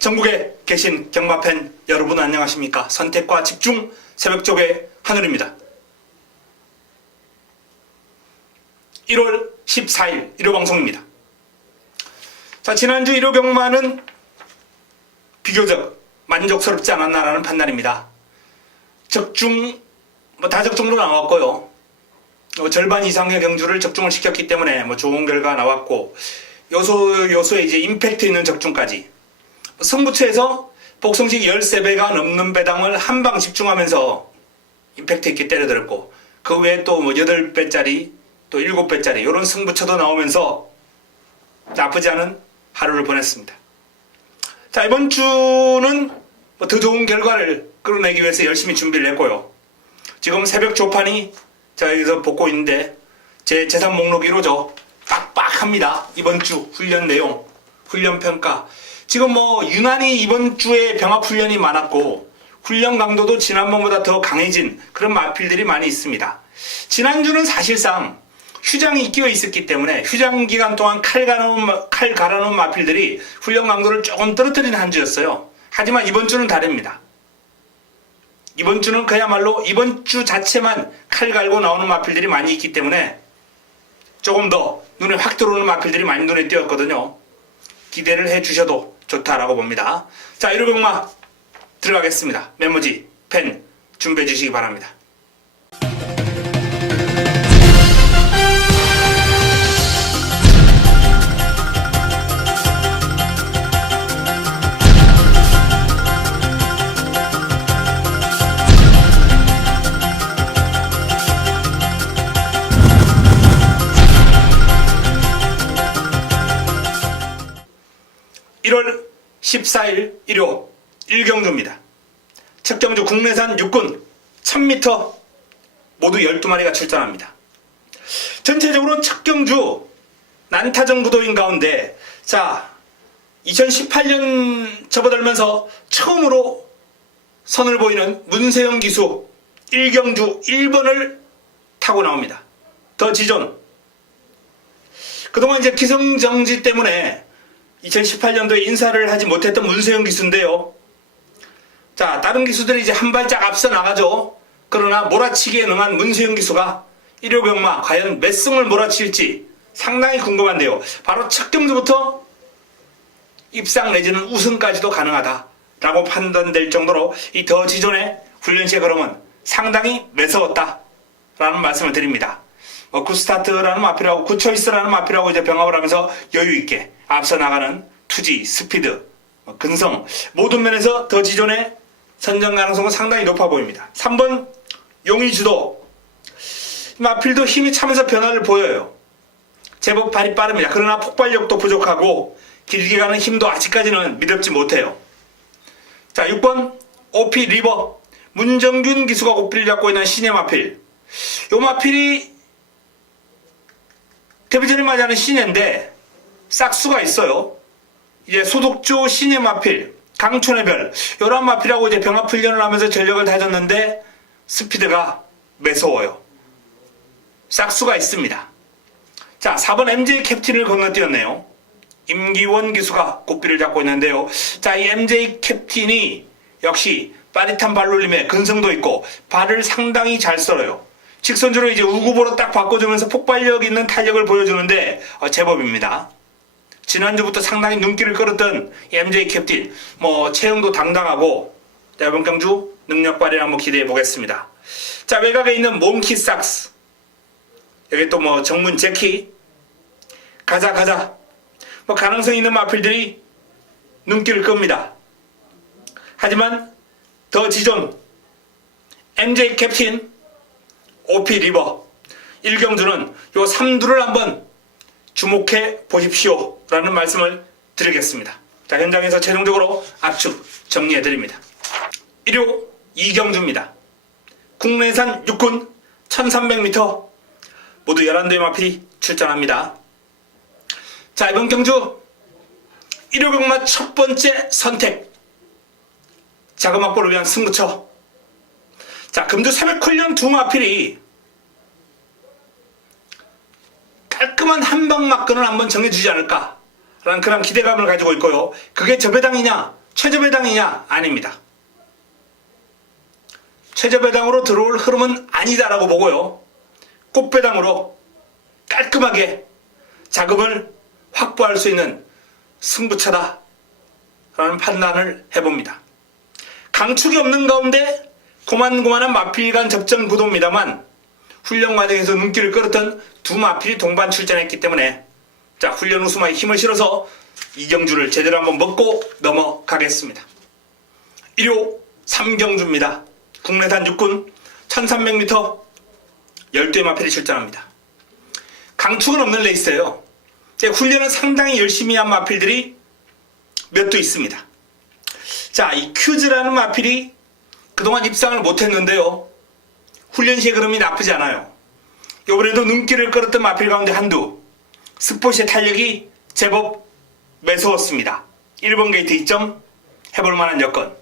전국에 계신 경마팬 여러분 안녕하십니까? 선택과 집중 새벽쪽의 하늘입니다. 1월 14일 일요 방송입니다. 자, 지난주 일요 경마는 비교적 만족스럽지 않았나라는 판단입니다. 적중 다적중으로 나왔고요. 절반 이상의 경주를 적중을 시켰기 때문에 좋은 결과 나왔고, 요소에 이제 임팩트 있는 적중까지 승부처에서 복성식 13배가 넘는 배당을 한 방 집중하면서 임팩트 있게 때려들었고, 그 외에 또 8배짜리 또 7배짜리 이런 승부처도 나오면서 나쁘지 않은 하루를 보냈습니다. 자, 이번 주는 더 좋은 결과를 끌어내기 위해서 열심히 준비를 했고요. 지금 새벽 조판이 제가 여기서 보고 있는데 제 재산 목록 1호죠. 빡빡합니다. 이번 주 훈련 내용, 훈련 평가. 지금 유난히 이번 주에 병합 훈련이 많았고 훈련 강도도 지난번보다 더 강해진 그런 마필들이 많이 있습니다. 지난주는 사실상 휴장이 끼어 있었기 때문에 휴장 기간 동안 칼 갈아놓은 마필들이 훈련 강도를 조금 떨어뜨리는 한 주였어요. 하지만 이번 주는 다릅니다. 이번 주는 그야말로 이번 주 자체만 칼 갈고 나오는 마필들이 많이 있기 때문에 조금 더 눈에 확 들어오는 마필들이 많이 눈에 띄었거든요. 기대를 해주셔도 좋다라고 봅니다. 자, 1호 경마 들어가겠습니다. 메모지, 펜 준비해 주시기 바랍니다. (1월 14일) 일요 1경주입니다. 첫 경주 국내산 육군 1000m 모두 12마리가 출전합니다. 전체적으로 첫 경주 난타전 구도인 가운데, 자, 2018년 접어들면서 처음으로 선을 보이는 문세영 기수 1경주 1번을 타고 나옵니다. 더 지존. 그동안 이제 기성정지 때문에 2018년도에 인사를 하지 못했던 문세영 기수인데요. 자, 다른 기수들이 이제 한 발짝 앞서 나가죠. 그러나 몰아치기에 능한 문세영 기수가 1호 경마 과연 몇 승을 몰아칠지 상당히 궁금한데요. 바로 첫 경주부터 입상 내지는 우승까지도 가능하다라고 판단될 정도로 이 더 지존의 훈련 시의 걸음은 상당히 매서웠다라는 말씀을 드립니다. 굿스타트라는 마필하고 굿초이스라는 마필하고 이제 병합을 하면서 여유있게 앞서 나가는 투지, 스피드, 근성 모든 면에서 더 지존의 선정 가능성은 상당히 높아 보입니다. 3번 용의주도 마필도 힘이 차면서 변화를 보여요. 제법 발이 빠릅니다. 그러나 폭발력도 부족하고 길게 가는 힘도 아직까지는 믿음지 못해요. 자, 6번 오피 리버 문정균 기수가 고삐를 잡고 있는 신의 마필. 요 마필이 데뷔전을 맞이하는 신예인데 싹수가 있어요. 이제 소독조 신예 마필, 강촌의 별, 요런 마필하고 이제 병합 훈련을 하면서 전력을 다졌는데 스피드가 매서워요. 싹수가 있습니다. 자, 4번 MJ 캡틴을 건너뛰었네요. 임기원 기수가 고삐를 잡고 있는데요. 자, 이 MJ 캡틴이 역시 빠릿한 발놀림에 근성도 있고 발을 상당히 잘 썰어요. 직선주로 이제 우구보로 딱 바꿔주면서 폭발력 있는 탄력을 보여주는데 제법입니다. 지난주부터 상당히 눈길을 끌었던 MJ 캡틴, 체형도 당당하고 이번 경주 능력 발휘를 한번 기대해 보겠습니다. 자, 외곽에 있는 몽키 삭스, 여기 또 정문 제키, 가자 가능성 있는 마필들이 눈길을 끕니다. 하지만 더 지존 MJ 캡틴, 오피 리버 1경주는 요 3두를 한번 주목해 보십시오 라는 말씀을 드리겠습니다. 자, 현장에서 최종적으로 압축 정리해 드립니다. 일요 2경주입니다. 국내산 육군 1300m 모두 11대의 마필이 출전합니다. 자, 이번 경주 1호 경마 첫 번째 선택, 자금 확보를 위한 승부처. 자, 금주 새벽 훈련 두 마필이 깔끔한 한방 막근을 한번 정해주지 않을까라는 그런 기대감을 가지고 있고요. 그게 저배당이냐 최저배당이냐? 아닙니다. 최저배당으로 들어올 흐름은 아니다라고 보고요. 꽃배당으로 깔끔하게 자금을 확보할 수 있는 승부처다라는 판단을 해봅니다. 강축이 없는 가운데 고만고만한 마필 간 접전 구도입니다만 훈련 과정에서 눈길을 끌었던 두 마필이 동반 출전했기 때문에 자, 훈련 우수마에 힘을 실어서 이경주를 제대로 한번 먹고 넘어가겠습니다. 1호 3경주입니다. 국내산 육군 1300m 12의 마필이 출전합니다. 강축은 없는 레이스예요. 훈련은 상당히 열심히 한 마필들이 몇 도 있습니다. 자, 이 큐즈라는 마필이 그동안 입상을 못했는데요. 훈련 시의 흐름이 나쁘지 않아요. 이번에도 눈길을 끌었던 마필 가운데 한두, 스포시의 탄력이 제법 매서웠습니다. 1번 게이트 2점 해볼 만한 여건.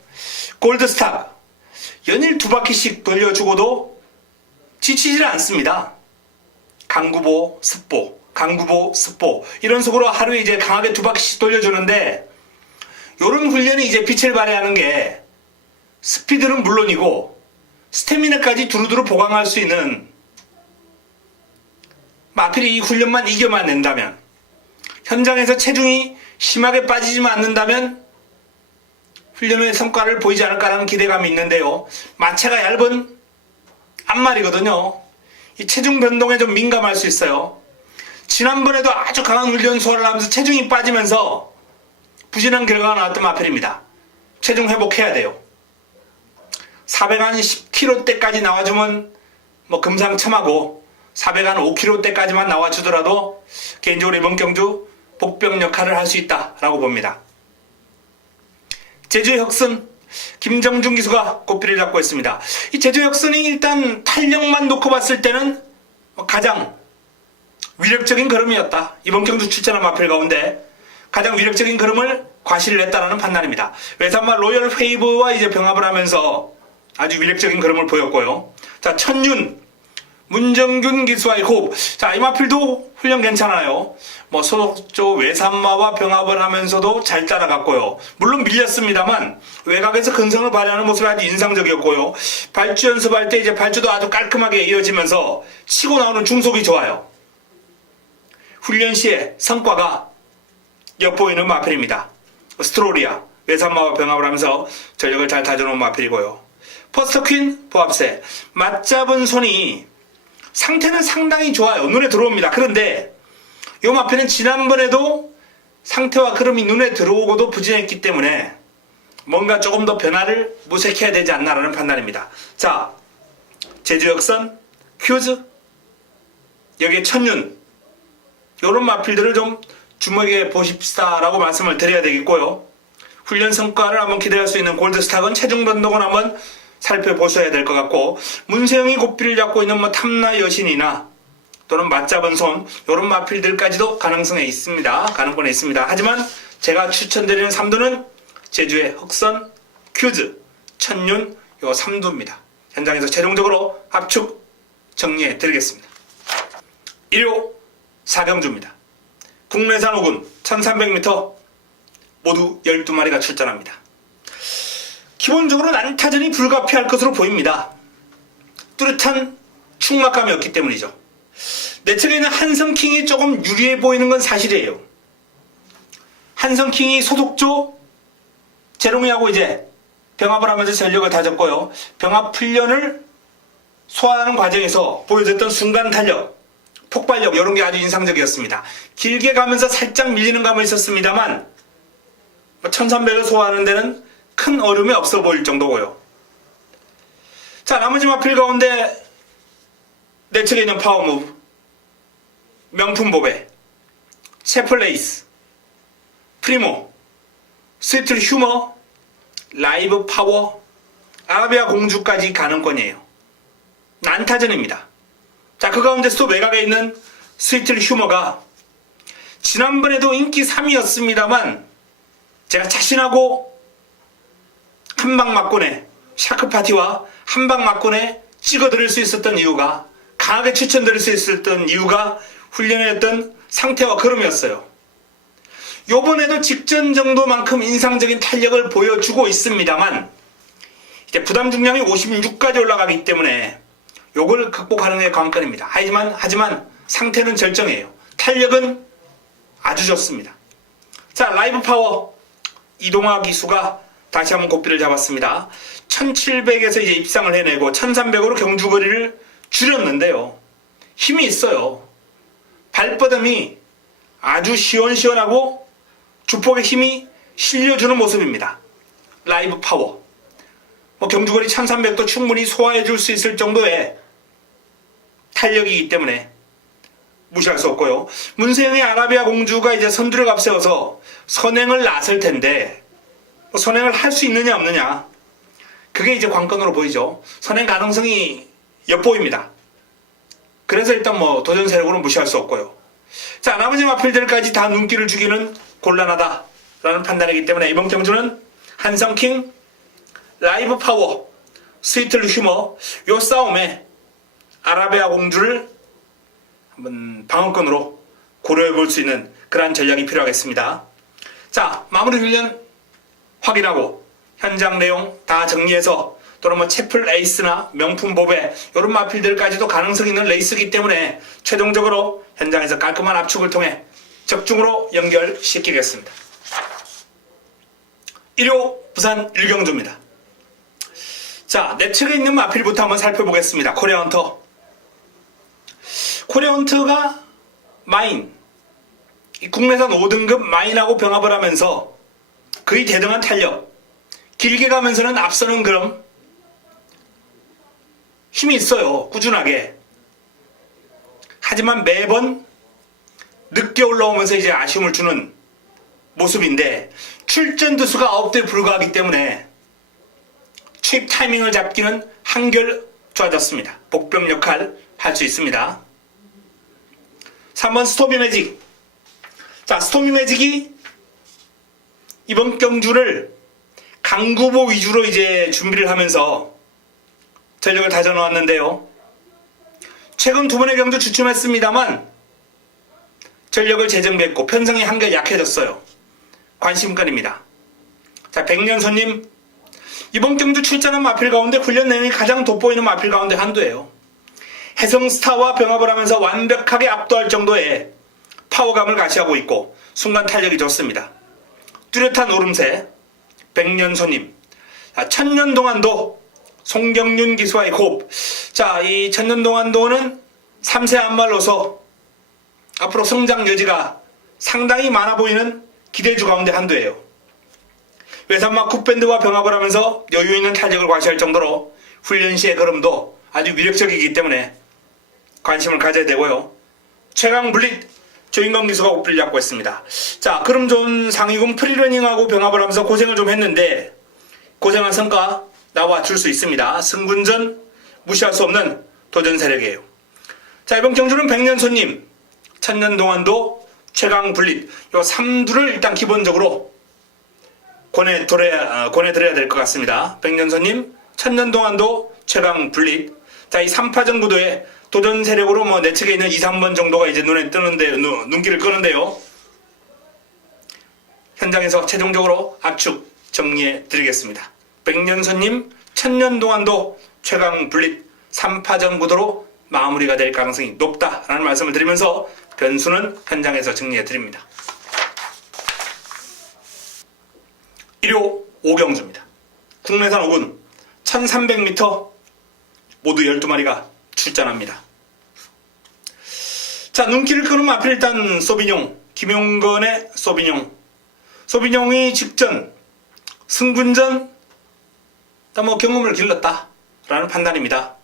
골드스타 연일 2바퀴씩 돌려주고도 지치질 않습니다. 강구보, 습보, 강구보, 습보 이런 식으로 하루에 이제 강하게 2바퀴씩 돌려주는데 이런 훈련이 이제 빛을 발휘하는 게 스피드는 물론이고 스태미나까지 두루두루 보강할 수 있는 마필이 이 훈련만 이겨만 낸다면, 현장에서 체중이 심하게 빠지지만 않는다면 훈련의 성과를 보이지 않을까라는 기대감이 있는데요. 마체가 얇은 앞말이거든요. 이 체중 변동에 좀 민감할 수 있어요. 지난번에도 아주 강한 훈련 소화를 하면서 체중이 빠지면서 부진한 결과가 나왔던 마필입니다. 체중 회복해야 돼요. 400한 10kg대까지 나와주면 뭐 금상첨화고 400한 5kg대까지만 나와주더라도 개인적으로 이번 경주 복병 역할을 할 수 있다라고 봅니다. 제주의 혁슨 김정준 기수가 꽃비를 잡고 있습니다. 이 제주의 혁슨이 일단 탄력만 놓고 봤을 때는 가장 위력적인 걸음이었다. 이번 경주 출전한 마필 가운데 가장 위력적인 걸음을 과시를 했다는 판단입니다. 외산마 로열 페이브와 이제 병합을 하면서 아주 위력적인 걸음을 보였고요. 자, 천윤, 문정균 기수와의 호흡. 자, 이 마필도 훈련 괜찮아요. 뭐 소속조 외산마와 병합을 하면서도 잘 따라갔고요. 물론 밀렸습니다만 외곽에서 근성을 발휘하는 모습이 아주 인상적이었고요. 발주 연습할 때 이제 발주도 아주 깔끔하게 이어지면서 치고 나오는 중속이 좋아요. 훈련 시에 성과가 엿보이는 마필입니다. 스트로리아, 외산마와 병합을 하면서 전력을 잘 다져놓은 마필이고요. 포스터퀸, 보합세. 맞잡은 손이 상태는 상당히 좋아요. 눈에 들어옵니다. 그런데 이 마필은 지난번에도 상태와 흐름이 눈에 들어오고도 부진했기 때문에 뭔가 조금 더 변화를 모색해야 되지 않나라는 판단입니다. 자, 제주역선, 큐즈, 여기에 천윤, 이런 마필들을 좀 주목해 보십시다라고 말씀을 드려야 되겠고요. 훈련 성과를 한번 기대할 수 있는 골드스탁은 체중 변동을 한번 살펴보셔야 될 것 같고, 문세영이 고삐를 잡고 있는 뭐 탐나 여신이나 또는 맞잡은 손 이런 마필들까지도 가능성에 있습니다. 가능성에 있습니다. 하지만 제가 추천드리는 3두는 제주의 흑선, 큐즈, 천윤 요 3두입니다. 현장에서 최종적으로 합축 정리해 드리겠습니다. 1호 4경주입니다. 국내산 5군 1300m 모두 12마리가 출전합니다. 기본적으로 난타전이 불가피할 것으로 보입니다. 뚜렷한 충막감이었기 때문이죠. 내 측에는 한성킹이 조금 유리해 보이는 건 사실이에요. 한성킹이 소속조 재롱이하고 이제 병합을 하면서 전력을 다졌고요. 병합 훈련을 소화하는 과정에서 보여줬던 순간 탄력, 폭발력 이런 게 아주 인상적이었습니다. 길게 가면서 살짝 밀리는 감은 있었습니다만 1300을 소화하는 데는 큰 어려움이 없어 보일 정도고요. 자, 나머지 마필 가운데 내 측에 있는 파워무브, 명품 보배, 셰플레이스, 프리모, 스위틀 휴머, 라이브 파워, 아라비아 공주까지 가능권이에요. 난타전입니다. 자, 그 가운데서도 외곽에 있는 스위틀 휴머가 지난번에도 인기 3위였습니다만 제가 자신하고 한방 맞고네 샤크파티와 한방 맞고네 찍어드릴 수 있었던 이유가, 강하게 추천드릴 수 있었던 이유가 훈련의 어떤 상태와 걸음이었어요. 요번에도 직전 정도만큼 인상적인 탄력을 보여주고 있습니다만 이제 부담 중량이 56까지 올라가기 때문에 요걸 극복하는 게 관건입니다. 하지만 상태는 절정이에요. 탄력은 아주 좋습니다. 자, 라이브 파워 이동화 기수가 다시 한번 고비를 잡았습니다. 1700에서 이제 입상을 해내고 1300으로 경주거리를 줄였는데요. 힘이 있어요. 발버듬이 아주 시원시원하고 주폭의 힘이 실려주는 모습입니다. 라이브 파워. 경주거리 1300도 충분히 소화해 줄 수 있을 정도의 탄력이기 때문에 무시할 수 없고요. 문세영의 아라비아 공주가 이제 선두를 앞세워서 선행을 나설 텐데 선행을 할 수 있느냐 없느냐, 그게 이제 관건으로 보이죠. 선행 가능성이 엿보입니다. 그래서 일단 도전 세력으로는 무시할 수 없고요. 자, 나머지 마필들까지 다 눈길을 주기는 곤란하다라는 판단이기 때문에 이번 경주는 한성킹, 라이브 파워, 스위틀 휴머 요 싸움에 아라비아 공주를 한번 방어권으로 고려해 볼 수 있는 그러한 전략이 필요하겠습니다. 자, 마무리 훈련 확인하고 현장 내용 다 정리해서 또는 채플 에이스나 명품 보배 이런 마필들까지도 가능성 있는 레이스이기 때문에 최종적으로 현장에서 깔끔한 압축을 통해 적중으로 연결시키겠습니다. 1호 부산 1경주입니다. 자, 내측에 있는 마필부터 한번 살펴보겠습니다. 코리아헌터. 코리아헌터가 마인, 국내산 5등급 마인하고 병합을 하면서 거의 대등한 탄력, 길게 가면서는 앞서는 그럼 힘이 있어요. 꾸준하게. 하지만 매번 늦게 올라오면서 이제 아쉬움을 주는 모습인데 출전 두수가 9대에 불과하기 때문에 취입 타이밍을 잡기는 한결 좋아졌습니다. 복병 역할 할 수 있습니다. 3번 스토미 매직. 자, 스토미 매직이 이번 경주를 강구보 위주로 이제 준비를 하면서 전력을 다져놓았는데요. 최근 두 번의 경주 주춤했습니다만 전력을 재정비했고 편성이 한결 약해졌어요. 관심권입니다. 자, 백년손님, 이번 경주 출전한 마필 가운데 훈련 내용이 가장 돋보이는 마필 가운데 한두예요. 해성스타와 병합을 하면서 완벽하게 압도할 정도의 파워감을 가시하고 있고 순간 탄력이 좋습니다. 뚜렷한 오름세 백년손님. 자, 천년동안도 송경륜 기수와의 호흡. 자, 이 천년동안도는 3세 안말로서 앞으로 성장 여지가 상당히 많아 보이는 기대주 가운데 한두예요. 외산막 굿밴드와 병합을 하면서 여유있는 탄력을 과시할 정도로 훈련 시의 걸음도 아주 위력적이기 때문에 관심을 가져야 되고요. 최강 블릿 조인건 기수가 옷을 잡고 있습니다. 자, 그럼 좋은 상위군 프리러닝하고 병합을 하면서 고생을 좀 했는데 고생한 성과 나와 줄 수 있습니다. 승군전 무시할 수 없는 도전 세력이에요. 자, 이번 경주는 백년손님, 천년동안도 최강 블릿 요 3두를 일단 기본적으로 권해드려야 될 것 같습니다. 백년손님, 천년동안도 최강 블릿. 자, 이 3파전 구도에 도전 세력으로 내측에 있는 2, 3번 정도가 이제 눈에 뜨는데 눈길을 끄는데요. 현장에서 최종적으로 압축 정리해 드리겠습니다. 백년손님, 천년동안도 최강 블릿 3파전 구도로 마무리가 될 가능성이 높다라는 말씀을 드리면서 변수는 현장에서 정리해 드립니다. 1호 5경주입니다. 국내산 5군 1300m 모두 12마리가 출전합니다. 자, 눈길을 끄는 마필 일단 소비뇽, 김용건의 소비뇽. 소비뇽이 직전 승군전 경험을 길렀다라는 판단입니다.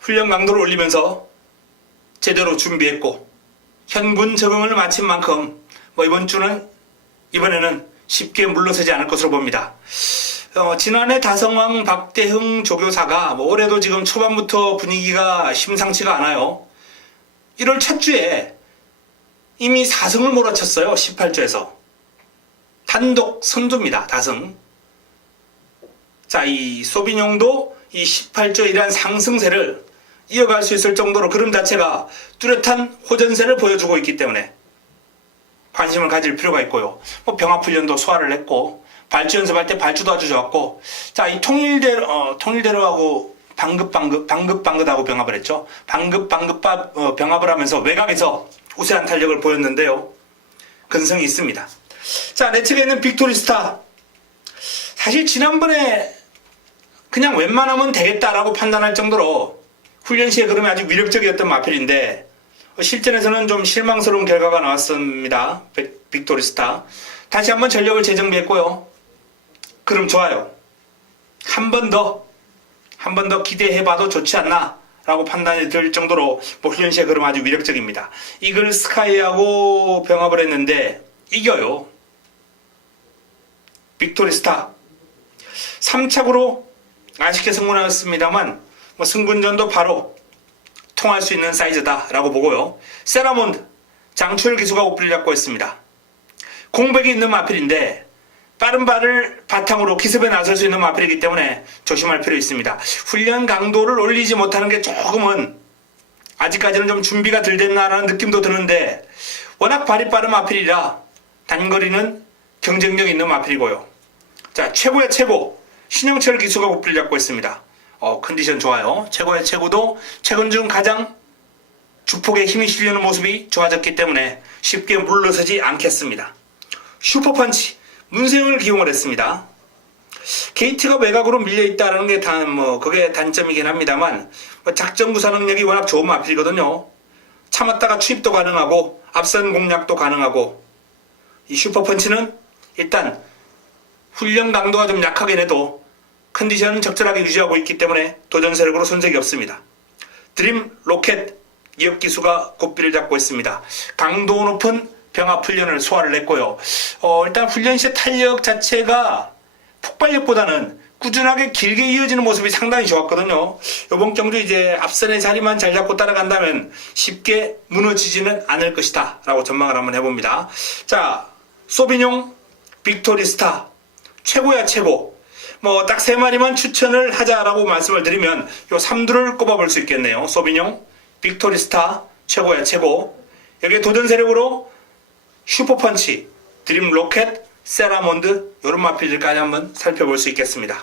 훈련 강도를 올리면서 제대로 준비했고 현군 적응을 마친 만큼 이번에는 쉽게 물러서지 않을 것으로 봅니다. 지난해 다성왕 박대흥 조교사가 올해도 지금 초반부터 분위기가 심상치가 않아요. 1월 첫 주에 이미 4승을 몰아쳤어요. 18조에서 단독 선두입니다. 다승. 자, 이 소비뇽도 이 18조이란 상승세를 이어갈 수 있을 정도로 그림 자체가 뚜렷한 호전세를 보여주고 있기 때문에 관심을 가질 필요가 있고요. 뭐 병합훈련도 소화를 했고, 발주 연습할 때 발주도 아주 좋았고, 자, 이 통일대로하고 방긋방긋하고 병합을 했죠. 병합을 하면서 외곽에서 우세한 탄력을 보였는데요. 근성이 있습니다. 자, 내 측에 있는 빅토리스타. 사실 지난번에 그냥 웬만하면 되겠다라고 판단할 정도로 훈련 시에 그러면 아주 위력적이었던 마필인데, 실전에서는 좀 실망스러운 결과가 나왔습니다. 빅토리스타. 다시 한번 전력을 재정비했고요. 그럼 좋아요. 한 번 더 기대해봐도 좋지 않나 라고 판단이 들 정도로 뭐 훈련 시에 그럼 아주 위력적입니다. 이글 스카이하고 병합을 했는데 이겨요. 빅토리스타 3착으로 아쉽게 승부하였습니다만 뭐 승분전도 바로 통할 수 있는 사이즈다라고 보고요. 세라몬드 장출 기수가 오프를 잡고 있습니다. 공백이 있는 마필인데 빠른 발을 바탕으로 기습에 나설 수 있는 마필이기 때문에 조심할 필요 있습니다. 훈련 강도를 올리지 못하는 게 조금은 아직까지는 좀 준비가 덜 됐나라는 느낌도 드는데, 워낙 발이 빠른 마필이라 단거리는 경쟁력 있는 마필이고요. 자, 최고의 최고 신영철 기수가 오프를 잡고 있습니다. 컨디션 좋아요. 최고의 최고도 최근 중 가장 주폭에 힘이 실리는 모습이 좋아졌기 때문에 쉽게 물러서지 않겠습니다. 슈퍼펀치 문세영을 기용을 했습니다. 게이트가 외곽으로 밀려있다는 게 그게 단점이긴 합니다만, 작전 구사 능력이 워낙 좋은 마필이거든요. 참았다가 투입도 가능하고 앞선 공략도 가능하고, 이 슈퍼펀치는 일단 훈련 강도가 좀 약하긴 해도 컨디션은 적절하게 유지하고 있기 때문에 도전 세력으로 손색이 없습니다. 드림 로켓 이혁 기수가 고삐를 잡고 있습니다. 강도 높은 병합 훈련을 소화를 했고요. 일단 훈련 시 탄력 자체가 폭발력보다는 꾸준하게 길게 이어지는 모습이 상당히 좋았거든요. 이번 경주 이제 앞선의 자리만 잘 잡고 따라간다면 쉽게 무너지지는 않을 것이다 라고 전망을 한번 해봅니다. 자, 소비뇽 빅토리스타 최고야 최고. 뭐 딱 3마리만 추천을 하자라고 말씀을 드리면 요 3두를 꼽아볼 수 있겠네요. 소비뇽 빅토리스타 최고야 최고. 여기에 도전 세력으로 슈퍼펀치, 드림 로켓, 세라몬드 이런 마필들까지 한번 살펴볼 수 있겠습니다.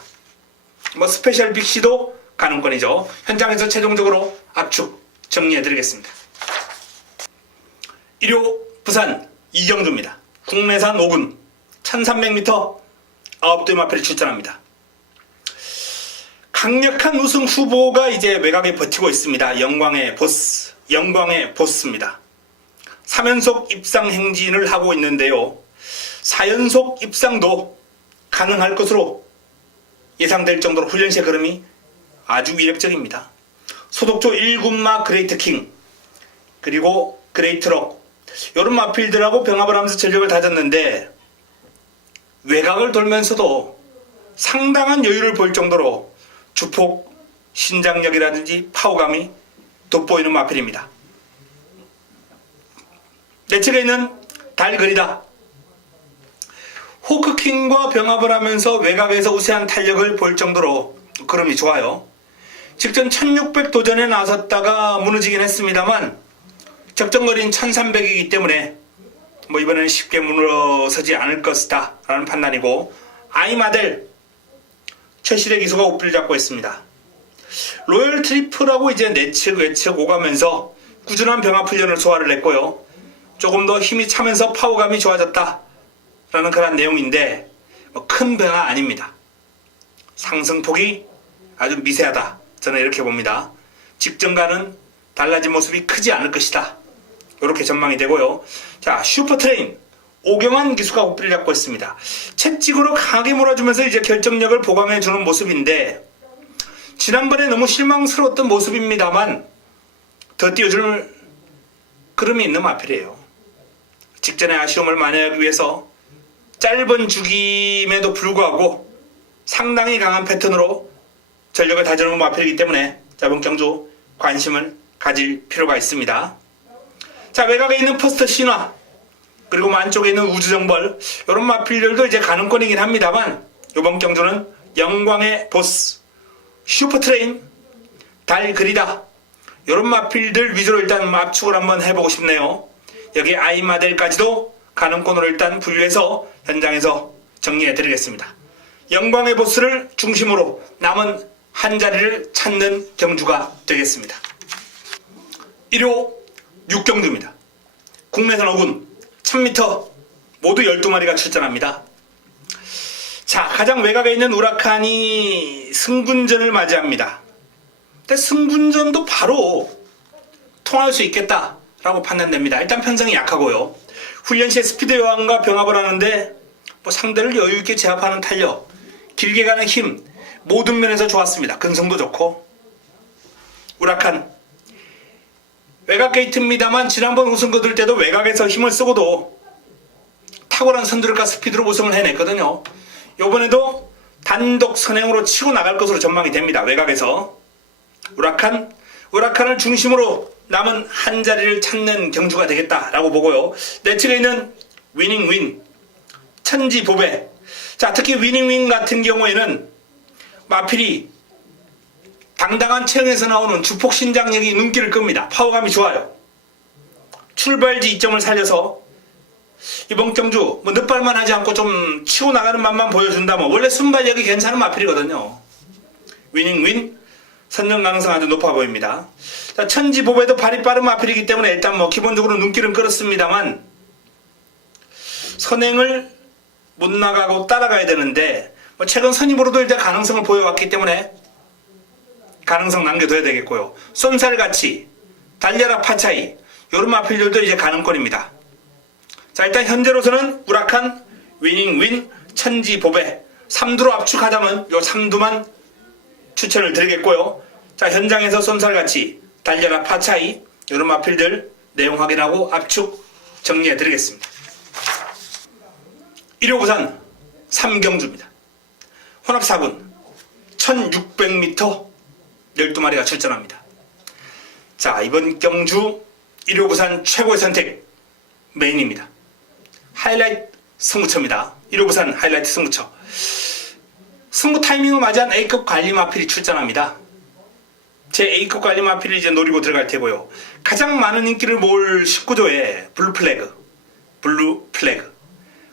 뭐 스페셜 빅시도 가능권이죠. 현장에서 최종적으로 압축 정리해드리겠습니다. 1호 부산 이경주입니다. 국내산 5군 1300m 9대 마필을 출전합니다. 강력한 우승 후보가 이제 외곽에 버티고 있습니다. 영광의 보스입니다. 3연속 입상 행진을 하고 있는데요. 4연속 입상도 가능할 것으로 예상될 정도로 훈련 시의 걸음이 아주 위력적입니다. 소독조 1군마 그레이트 킹, 그리고 그레이트 록, 이런 마필들하고 병합을 하면서 전력을 다졌는데, 외곽을 돌면서도 상당한 여유를 보일 정도로 주폭, 신장력이라든지 파워감이 돋보이는 마필입니다. 내 측에 있는 달그리다. 호크킹과 병합을 하면서 외곽에서 우세한 탄력을 보일 정도로 걸음이 좋아요. 직전 1600 도전에 나섰다가 무너지긴 했습니다만 적정거리는 1300이기 때문에 뭐 이번에는 쉽게 무너서지 않을 것이다 라는 판단이고, 아이마델 최실의 기수가 오프를 잡고 있습니다. 로열 트리플하고 이제 내측 외측 오가면서 꾸준한 병합 훈련을 소화를 했고요. 조금 더 힘이 차면서 파워감이 좋아졌다 라는 그런 내용인데, 큰 변화 아닙니다. 상승폭이 아주 미세하다, 저는 이렇게 봅니다. 직전과는 달라진 모습이 크지 않을 것이다, 이렇게 전망이 되고요. 자, 슈퍼트레인 오경환 기수가 오프를 잡고 있습니다. 채찍으로 강하게 몰아주면서 이제 결정력을 보강해주는 모습인데, 지난번에 너무 실망스러웠던 모습입니다만 더 띄워줄 그름이 있는 마필이에요. 직전의 아쉬움을 만회하기 위해서 짧은 죽임에도 불구하고 상당히 강한 패턴으로 전력을 다져놓은 마필이기 때문에 이번 경주 관심을 가질 필요가 있습니다. 자, 외곽에 있는 퍼스트 신화, 그리고 안쪽에 있는 우주정벌, 이런 마필들도 이제 가능권이긴 합니다만 이번 경주는 영광의 보스, 슈퍼트레인, 달그리다, 이런 마필들 위주로 일단 압축을 한번 해보고 싶네요. 여기 아이마델까지도 가능권으로 일단 분류해서 현장에서 정리해 드리겠습니다. 영광의 보스를 중심으로 남은 한 자리를 찾는 경주가 되겠습니다. 1호 6경주입니다. 국내선 5군 1000m 모두 12마리가 출전합니다. 자, 가장 외곽에 있는 우라칸이 승군전을 맞이합니다. 근데 승군전도 바로 통할 수 있겠다라고 판단됩니다. 일단 편성이 약하고요. 훈련 시에 스피드 여왕과 병합을 하는데 상대를 여유있게 제압하는 탄력, 길게 가는 힘, 모든 면에서 좋았습니다. 근성도 좋고. 우라칸 외곽 게이트입니다만 지난번 우승 거둘 때도 외곽에서 힘을 쓰고도 탁월한 선두력과 스피드로 우승을 해냈거든요. 이번에도 단독 선행으로 치고 나갈 것으로 전망이 됩니다. 외곽에서 우라칸을 중심으로 남은 한 자리를 찾는 경주가 되겠다라고 보고요. 내 측에 있는 위닝윈, 천지보배. 자, 특히 위닝윈 같은 경우에는 마필이 당당한 체형에서 나오는 주폭 신장력이 눈길을 끕니다. 파워감이 좋아요. 출발지 이점을 살려서 이번 경주 늦발만 하지 않고 좀 치고 나가는 맛만 보여준다면 원래 순발력이 괜찮은 마필이거든요. 위닝윈 선정 가능성 아주 높아 보입니다. 자, 천지보배도 발이 빠른 마필이기 때문에 일단 기본적으로 눈길은 끌었습니다만 선행을 못 나가고 따라가야 되는데 최근 선임으로도 이제 가능성을 보여왔기 때문에 가능성 남겨둬야 되겠고요. 쏜살같이 달려라 파차이 이런 마필들도 이제 가능권입니다. 자, 일단 현재로서는 우라칸, 위닝윈, 천지보배 3두로 압축하자면 요 3두만 추천을 드리겠고요. 자, 현장에서 쏜살같이 달려라 파차이 이런 마필들 내용 확인하고 압축 정리해 드리겠습니다. 1호 부산 3경주입니다. 혼합 4군 1600m 12마리가 출전합니다. 자, 이번 경주 1호 부산 최고의 선택 메인입니다. 하이라이트 승부처입니다. 1호 부산 하이라이트 승부처. 승부 타이밍을 맞이한 A급 관리 마필이 출전합니다. 제 A급 관리 마필을 이제 노리고 들어갈 테고요. 가장 많은 인기를 모을 19조의 블루 플래그.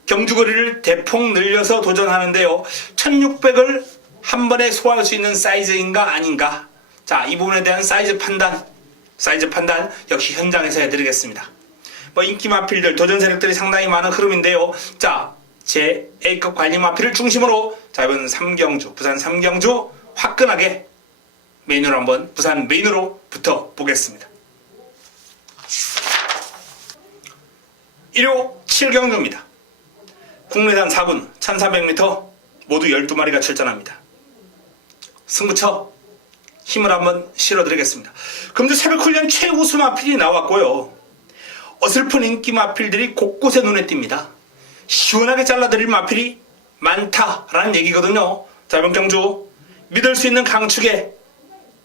경주 거리를 대폭 늘려서 도전하는데요. 1600을 한 번에 소화할 수 있는 사이즈인가 아닌가. 자, 이 부분에 대한 사이즈 판단 역시 현장에서 해드리겠습니다. 인기 마필들, 도전 세력들이 상당히 많은 흐름인데요. 자, 제 A급 관리 마필을 중심으로 자, 이번 3경주, 부산 3경주 화끈하게 메인으로 한번 부산 메인으로 붙어보겠습니다. 1호 7경주입니다. 국내산 4군 1400m 모두 12마리가 출전합니다. 승부처 힘을 한번 실어드리겠습니다. 금주 새벽 훈련 최우수 마필이 나왔고요. 어설픈 인기 마필들이 곳곳에 눈에 띕니다. 시원하게 잘라드릴 마필이 많다라는 얘기거든요. 자, 이번 경주 믿을 수 있는 강축에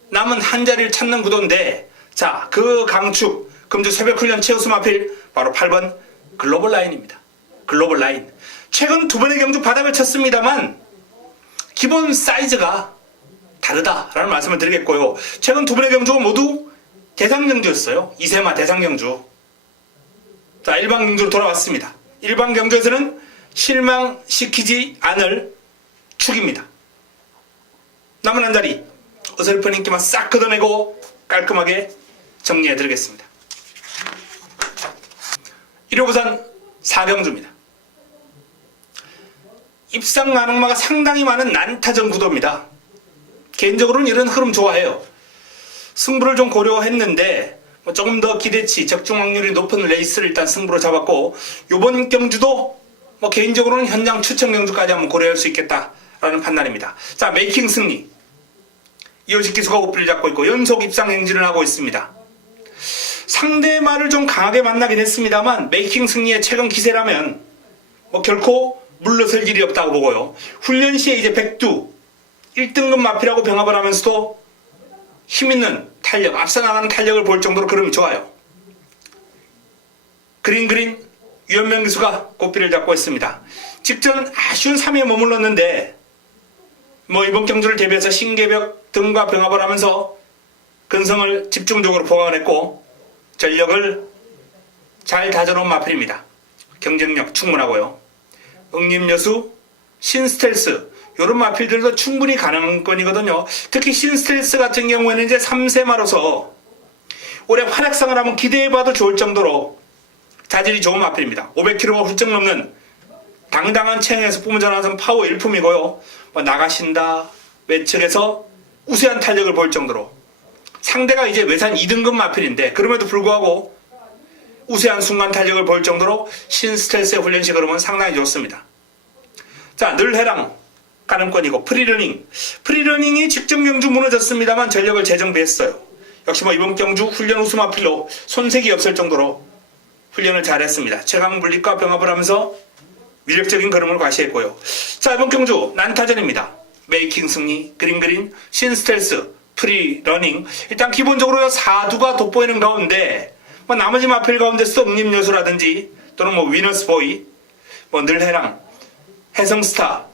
남은 한 자리를 찾는 구도인데, 자, 그 강축 금주 새벽 훈련 최우수 마필 바로 8번 글로벌 라인입니다. 글로벌 라인. 최근 두 번의 경주 바닥을 쳤습니다만 기본 사이즈가 다르다라는 말씀을 드리겠고요. 최근 두 번의 경주가 모두 대상 경주였어요. 이세마 대상 경주. 자, 일반 경주로 돌아왔습니다. 일반 경주에서는 실망시키지 않을 축입니다. 남은 한 자리 어설픈 인기만 싹 걷어내고 깔끔하게 정리해 드리겠습니다. 1호 부산 4경주입니다. 입상 가능마가 상당히 많은 난타전 구도입니다. 개인적으로는 이런 흐름 좋아해요. 승부를 좀 고려했는데 조금 더 기대치, 적중 확률이 높은 레이스를 일단 승부로 잡았고, 이번 경주도 개인적으로는 현장 추천 경주까지 한번 고려할 수 있겠다라는 판단입니다. 자, 메이킹 승리. 이호식 기수가 우필을 잡고 있고 연속 입상 행진을 하고 있습니다. 상대 말을 좀 강하게 만나긴 했습니다만 메이킹 승리의 최근 기세라면 결코 물러설 일이 없다고 보고요. 훈련 시에 이제 백두 1등급 마필하고 병합을 하면서도 힘있는 탄력, 앞서 나가는 탄력을 볼 정도로 그림이 좋아요. 그린 유현명 기수가 꽃비를 잡고 있습니다. 직전 아쉬운 3위에 머물렀는데 이번 경주를 대비해서 신계벽 등과 병합을 하면서 근성을 집중적으로 보강을 했고 전력을 잘 다져놓은 마필입니다. 경쟁력 충분하고요. 응립여수, 신스텔스 이런 마필들도 충분히 가능권이거든요. 특히 신스텔스 같은 경우에는 이제 3세마로서 올해 활약상을 한번 기대해봐도 좋을 정도로 자질이 좋은 마필입니다. 500kg가 훌쩍 넘는 당당한 체형에서 뿜어져나온 파워 일품이고요. 나가신다 외측에서 우세한 탄력을 보일 정도로 상대가 이제 외산 2등급 마필인데 그럼에도 불구하고 우세한 순간 탄력을 보일 정도로 신스텔스의 훈련시 그러면 상당히 좋습니다. 자, 늘해랑 가능권이고 프리러닝이 직전 경주 무너졌습니다만 전력을 재정비했어요. 역시 이번 경주 훈련 우수 마필로 손색이 없을 정도로 훈련을 잘했습니다. 최강 분립과 병합을 하면서 위력적인 걸음을 과시했고요. 자, 이번 경주 난타전입니다. 메이킹 승리, 그린, 신스텔스, 프리러닝. 일단 기본적으로 사두가 돋보이는 가운데 나머지 마필 가운데서 응립여수라든지 또는 위너스보이, 늘해랑, 해성스타,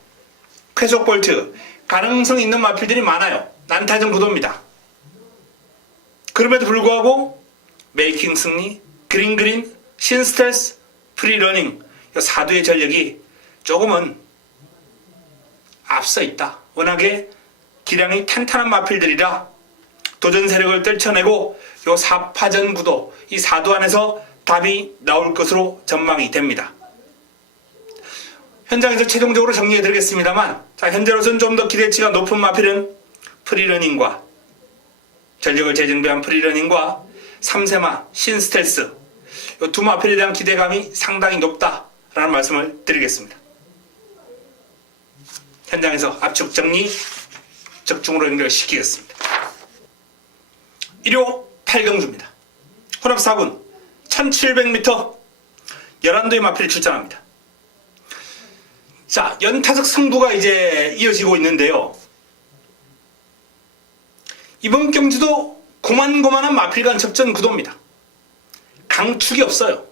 쾌속볼트 가능성 있는 마필들이 많아요. 난타전 구도입니다. 그럼에도 불구하고 메이킹 승리, 그린, 신스텔스, 프리러닝 사두의 전력이 조금은 앞서 있다. 워낙에 기량이 탄탄한 마필들이라 도전 세력을 떨쳐내고 요 4파전 구도 이 사두 안에서 답이 나올 것으로 전망이 됩니다. 현장에서 최종적으로 정리해 드리겠습니다. 자, 현재로서는 좀 더 기대치가 높은 마필은 프리러닝과 전력을 재정비한 프리러닝과 3세마 신스텔스 이 두 마필에 대한 기대감이 상당히 높다라는 말씀을 드리겠습니다. 현장에서 압축 정리 적중으로 연결시키겠습니다. 1호 8경주입니다. 혼합 4군 1700m 11도의 마필이 출전합니다. 자, 연타석 승부가 이제 이어지고 있는데요. 이번 경주도 고만고만한 마필 간 접전 구도입니다. 강축이 없어요.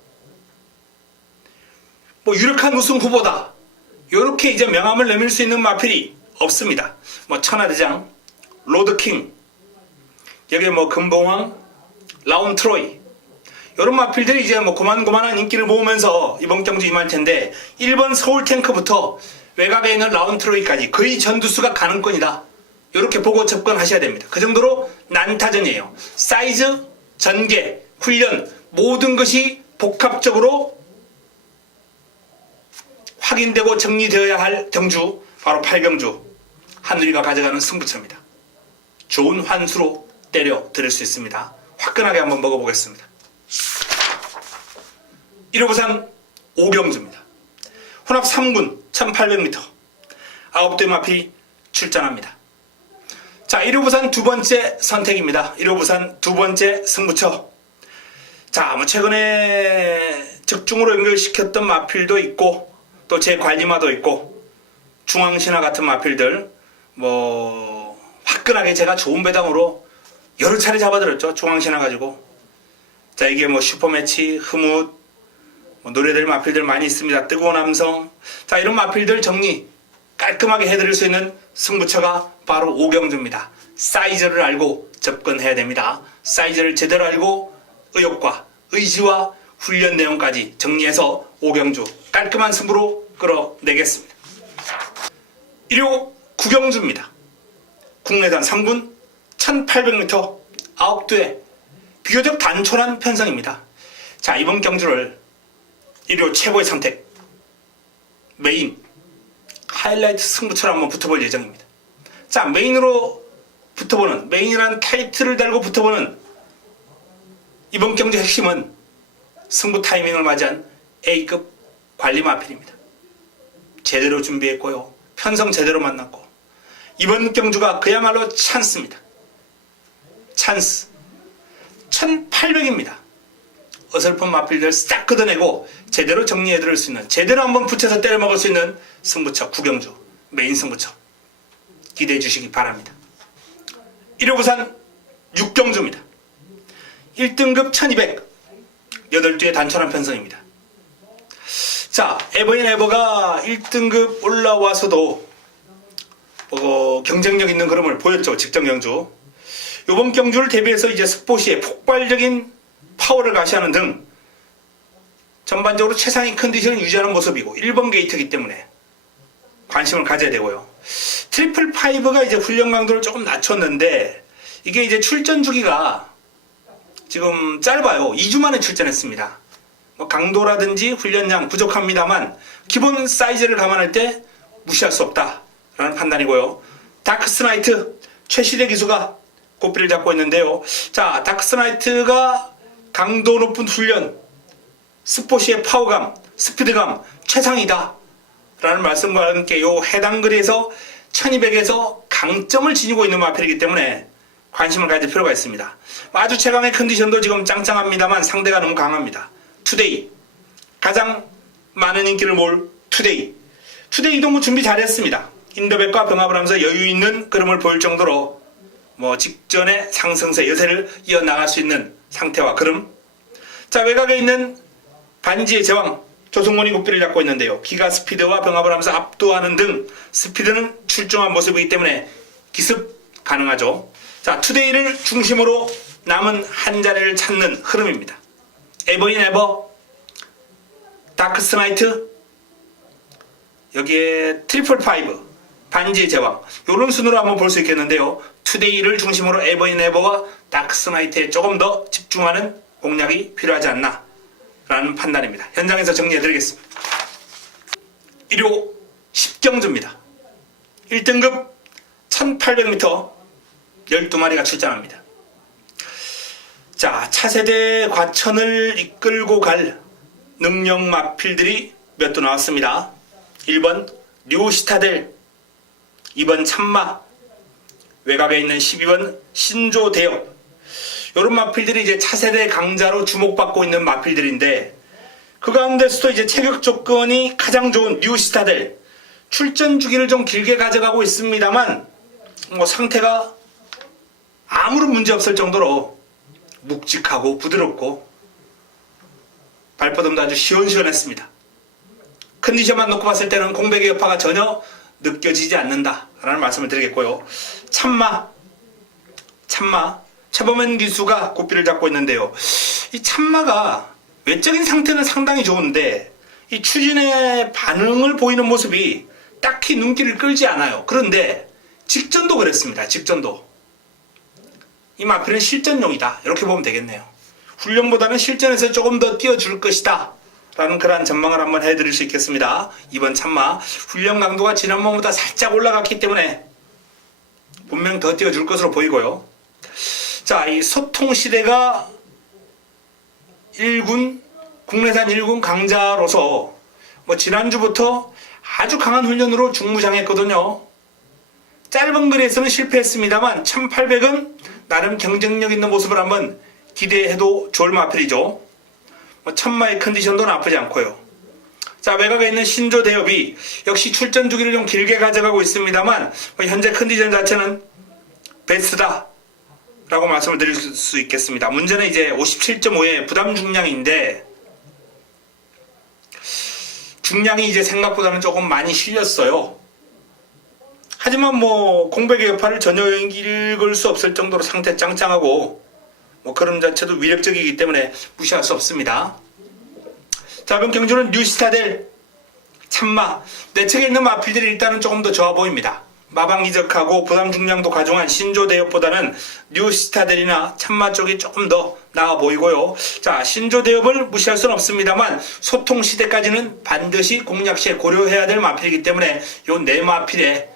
유력한 우승 후보다 이렇게 이제 명함을 내밀 수 있는 마필이 없습니다. 천하대장, 로드킹, 여기에 금봉왕, 라운트로이 이런 마필들이 이제 고만고만한 인기를 모으면서 이번 경주 임할 텐데 1번 서울탱크부터 외곽에 있는 라운트로이까지 거의 전두수가 가능권이다. 이렇게 보고 접근하셔야 됩니다. 그 정도로 난타전이에요. 사이즈, 전개, 훈련 모든 것이 복합적으로 확인되고 정리되어야 할 경주 바로 8경주 한누리가 가져가는 승부처입니다. 좋은 환수로 때려 드릴 수 있습니다. 화끈하게 한번 먹어보겠습니다. 1호 부산 5경주입니다. 혼합 3군 1800m 9대 마필 출전합니다. 자, 1호 부산 두 번째 선택입니다. 1호 부산 두 번째 승부처. 자, 최근에 적중으로 연결시켰던 마필도 있고 또 제 관리마도 있고 중앙신화 같은 마필들 화끈하게 제가 좋은 배당으로 여러 차례 잡아들었죠. 중앙신화 가지고. 자, 이게 슈퍼매치, 흐뭇 노래들 마필들 많이 있습니다. 뜨거운 함성. 자, 이런 마필들 정리 깔끔하게 해드릴 수 있는 승부처가 바로 5경주입니다. 사이즈를 알고 접근해야 됩니다. 사이즈를 제대로 알고 의욕과 의지와 훈련 내용까지 정리해서 5경주 깔끔한 승부로 끌어내겠습니다. 1호 9경주입니다. 국내단 3군 1800m 9대 비교적 단촐한 편성입니다. 자, 이번 경주를 1호 최고의 선택 메인 하이라이트 승부처럼 한번 붙어볼 예정입니다. 자, 메인으로 붙어보는 메인이라는 타이틀을 달고 붙어보는 이번 경주 핵심은 승부 타이밍을 맞이한 A급 관리 마필입니다. 제대로 준비했고요. 편성 제대로 만났고 이번 경주가 그야말로 찬스입니다. 찬스 1800입니다. 어설픈 마필들 싹 걷어내고 제대로 정리해드릴 수 있는 제대로 한번 붙여서 때려먹을 수 있는 승부처 9경주 메인 승부처 기대해 주시기 바랍니다. 1호 부산 6경주입니다. 1등급 1200 8뒤의 단촐한 편성입니다. 자, 에버인 에버가 1등급 올라와서도 경쟁력 있는 그림을 보였죠. 직전 경주. 이번 경주를 대비해서 이제 스포시에 폭발적인 파워를 가시하는 등 전반적으로 최상위 컨디션을 유지하는 모습이고 1번 게이트이기 때문에 관심을 가져야 되고요. 트리플 파이브가 이제 훈련 강도를 조금 낮췄는데 이게 이제 출전 주기가 지금 짧아요. 2주 만에 출전했습니다. 뭐 강도라든지 훈련량 부족합니다만 기본 사이즈를 감안할 때 무시할 수 없다라는 판단이고요. 다크스나이트 최시대 기수가 고삐를 잡고 있는데요. 자, 다크스나이트가 강도 높은 훈련, 스포시의 파워감, 스피드감 최상이다 라는 말씀과 함께 요 해당 거리에서 1200에서 강점을 지니고 있는 마필이기 때문에 관심을 가질 필요가 있습니다. 아주 최강의 컨디션도 지금 짱짱합니다만 상대가 너무 강합니다. 투데이 가장 많은 인기를 모을 투데이도 뭐 준비 잘했습니다. 인더백과 병합을 하면서 여유 있는 걸음을 보일 정도로 뭐 직전의 상승세 여세를 이어나갈 수 있는 상태와 걸음. 자, 외곽에 있는 반지의 제왕 조승곤이 고삐를 잡고 있는데요. 기가 스피드와 병합을 하면서 압도하는 등 스피드는 출중한 모습이기 때문에 기습 가능하죠. 자, 투데이를 중심으로 남은 한 자리를 찾는 흐름입니다. 에버인 에버, 다크스나이트, 여기에 트리플 파이브, 반지의 제왕 이런 순으로 한번 볼 수 있겠는데요. 투데이를 중심으로 에버인 에버와 다크스나이트에 조금 더 집중하는 공략이 필요하지 않나 라는 판단입니다. 현장에서 정리해드리겠습니다. 1호 10경주입니다. 1등급 1800m 12마리가 출전합니다. 자, 차세대 과천을 이끌고 갈 능력 마필들이 몇 도 나왔습니다. 1번 뉴시타델, 2번 참마, 외곽에 있는 12번 신조대역. 이런 마필들이 이제 차세대 강자로 주목받고 있는 마필들인데 그 가운데서도 이제 체격 조건이 가장 좋은 뉴시타델 출전 주기를 좀 길게 가져가고 있습니다만 뭐 상태가 아무런 문제 없을 정도로 묵직하고 부드럽고 발버둥도 아주 시원시원했습니다. 컨디션만 놓고 봤을 때는 공백의 여파가 전혀 느껴지지 않는다라는 말씀을 드리겠고요. 참마 최범현 기수가 고삐를 잡고 있는데요. 이 참마가 외적인 상태는 상당히 좋은데 이 추진의 반응을 보이는 모습이 딱히 눈길을 끌지 않아요. 그런데 직전도 그랬습니다. 직전도. 이 마필은 실전용이다. 이렇게 보면 되겠네요. 훈련보다는 실전에서 조금 더 뛰어줄 것이다. 라는 그러한 전망을 한번 해드릴 수 있겠습니다. 이번 참마 훈련 강도가 지난번보다 살짝 올라갔기 때문에 분명 더 뛰어줄 것으로 보이고요. 자, 이 소통시대가 1군, 국내산 1군 강자로서 뭐 지난주부터 아주 강한 훈련으로 중무장했거든요. 짧은 거리에서는 실패했습니다만 1800은 나름 경쟁력 있는 모습을 한번 기대해도 좋을 마필이죠. 참마의 컨디션도 나쁘지 않고요. 자, 외곽에 있는 신조 대엽이 역시 출전 주기를 좀 길게 가져가고 있습니다만 현재 컨디션 자체는 베스트다 라고 말씀을 드릴 수 있겠습니다. 문제는 이제 57.5의 부담 중량인데 중량이 이제 생각보다는 조금 많이 실렸어요. 하지만 뭐 공백의 여파를 전혀 읽을 수 없을 정도로 상태 짱짱하고 뭐 걸음 자체도 위력적이기 때문에 무시할 수 없습니다. 자, 이번 경주는 뉴시타델, 참마, 내측에 있는 마필들이 일단은 조금 더 좋아 보입니다. 마방 이적하고 부담 중량도 가중한 신조 대엽보다는 뉴시타델이나 참마 쪽이 조금 더 나아 보이고요. 자, 신조 대엽을 무시할 수는 없습니다만 소통 시대까지는 반드시 공략 시에 고려해야 될 마필이기 때문에 요 네 마필에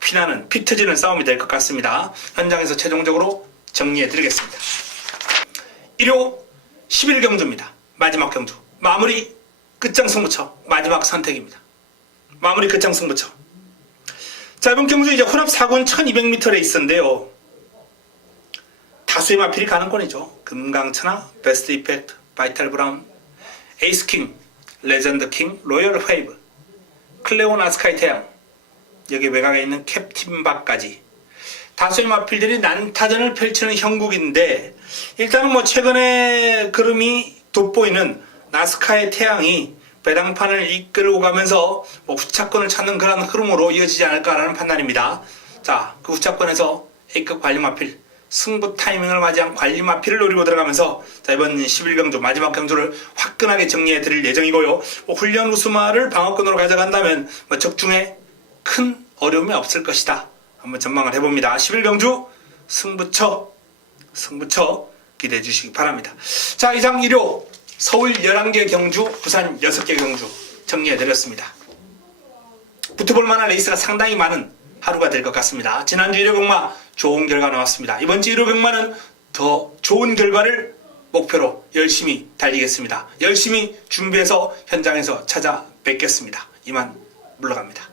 피나는 피 터지는 싸움이 될 것 같습니다. 현장에서 최종적으로 정리해 드리겠습니다. 1호 11경주입니다. 마지막 경주. 마무리 끝장 승부처. 마지막 선택입니다. 마무리 끝장 승부처. 자, 이번 경주 이제 혼합 4군 1200m 레이스인데요. 다수의 마필이 가는권이죠. 금강천하, 베스트 이펙트, 바이탈 브라운, 에이스 킹, 레전드 킹, 로열 웨이브, 클레온 아스카이 태양, 여기 외곽에 있는 캡틴 박까지 다수의 마필들이 난타전을 펼치는 형국인데 일단은 뭐 최근에 걸음이 돋보이는 나스카의 태양이 배당판을 이끌고 가면서 뭐 후차권을 찾는 그런 흐름으로 이어지지 않을까라는 판단입니다. 자, 그 후차권에서 A급 관리 마필 승부 타이밍을 맞이한 관리 마피를 노리고 들어가면서 자, 이번 11경주 마지막 경주를 화끈하게 정리해 드릴 예정이고요. 훈련 우수마를 방어권으로 가져간다면 적중에 큰 어려움이 없을 것이다. 한번 전망을 해봅니다. 11경주 승부처 기대해 주시기 바랍니다. 자, 이상 일요 서울 11개 경주, 부산 6개 경주 정리해 드렸습니다. 붙어볼 만한 레이스가 상당히 많은 하루가 될 것 같습니다. 지난주 일요병마 좋은 결과 나왔습니다. 이번 주 일요병마는 더 좋은 결과를 목표로 열심히 달리겠습니다. 열심히 준비해서 현장에서 찾아뵙겠습니다. 이만 물러갑니다.